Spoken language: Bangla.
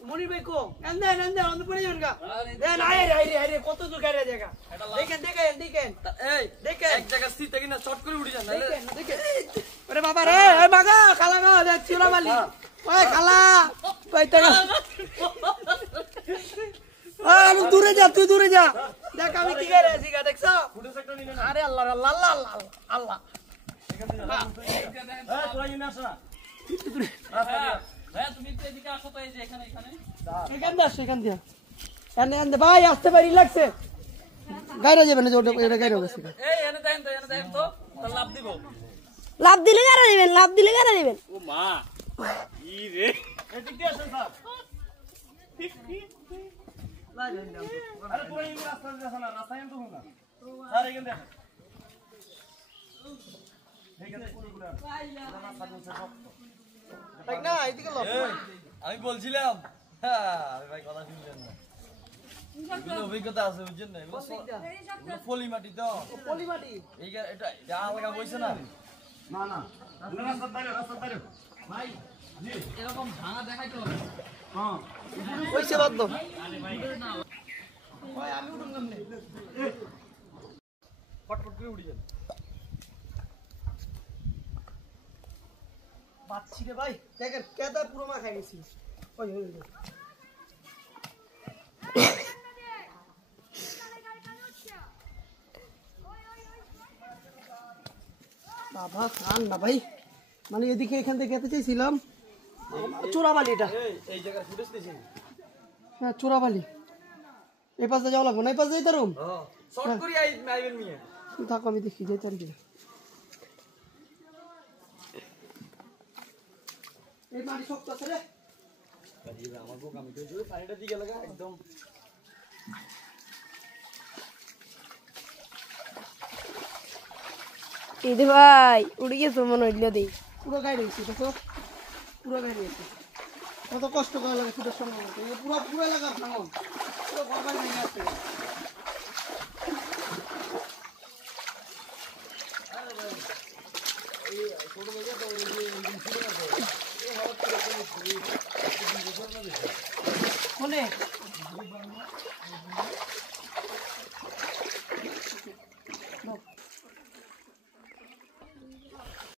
মনির ভাই কো এন্ডে অন্য পড়ে যাবেন গা দেন আরে কত দূর গাড়ি জায়গা দেখেন এই দেখেন এক জায়গা সিট থেকে না শর্ট করে উঠে যান দেখেন আরে বাবা রে এই মাগা খালা গা দেখ চুরাবালি ওই খালা কইতে গা আরে দূরে যা তুই দূরে যা দেখ আমি কি করে আছি গা দেখছো আরে আল্লাহ আল্লাহ এই তোরা ইনা আসা ভাই তুমি তো এদিকে আসো তো এই যে এখানে এখান দিয়ে এনে ভাই আসতে পারি লাগছে গায়রা যাবে না যে ওটা এটা গায়রা গেছে এই এনে দেন তো লাভ দিলে গায়রা দিবেন ও মা ই রে এদিক দিয়ে আসেন স্যার আরে পুরো এই রাস্তা দিয়ে আসেন রাস্তা এন্ড তো না স্যার এখান দেখেন আমি বলছিলাম ভাই কথা শুনছেন না অভিজ্ঞতা আছে বুঝছেন না পলি মাটি তো পলি মাটি এটা আলাদা বইছে না ভাই এরকম ভাঙা দেখাইতে হবে হ্যাঁ কইছে বাদ দাও ভাই আমি উঠুন কেমনে ফটফট করে উঠি যান বাচ্চি রে ভাই দেখেন কেদা পুরো মা খাই গেছি ওই বাবা খান না ভাই মানে এদিকে এখান থেকে যেতে চাইছিলাম চোরাবালি এটা এই জায়গা ফুটেজ দিয়েছি হ্যাঁ চোরাবালি এই পাশে যাওয়া লাগবে না এই পাশে যাইতে রুম শর্ট করি আইবেন মিয়া থাকো আমি দেখি যাইতে আর কি এই মাটি শক্ত আছে রে আরে আমার বুক আমি তো জোরে পানিটা দিকে লাগা একদম এই দে ভাই উড়ে গেছে মনে হইল দেই পুরো গাড়ি আছে দেখো পুরো গাড়ি আছে কত কষ্ট করে লাগে ফুটার সঙ্গে পুরো লাগা ভাঙন পুরো ঘর বাড়ি ভেঙে আছে